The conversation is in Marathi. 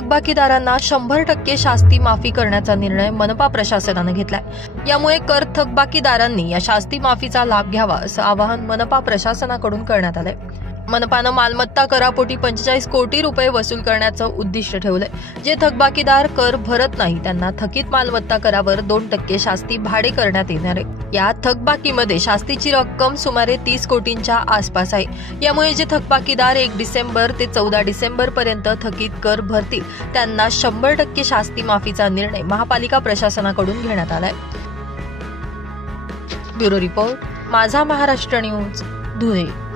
थकबाकीदारांना 100% शास्ती माफी करण्याचा निर्णय मनपा प्रशासनाने घेतलाय। यामुळे कर थकबाकीदारांनी या शास्ती माफीचा लाभ घ्यावा असं आवाहन मनपा प्रशासनाकडून करण्यात आलंय। मनपानं मालमत्ता करापोटी 45 कोटी रुपये वसूल करण्याचं उद्दिष्ट ठेवलंय। जे थकबाकीदार कर भरत नाही त्यांना थकीत मालमत्ता करावर 2% शास्ती भाडे करण्यात येणार आहे। या थकबाकीमध्ये शास्तीची रक्कम सुमारे 30 कोटींच्या आसपास आहे। यामुळे जे थकबाकीदार 1 डिसेंबर ते 14 डिसेंबर पर्यंत थकीत कर भरतील त्यांना 100% शास्ती माफीचा निर्णय महापालिका प्रशासनाकडून घेण्यात आलाय। ब्युरो रिपोर्ट, माझा महाराष्ट्र न्यूज, धुळे।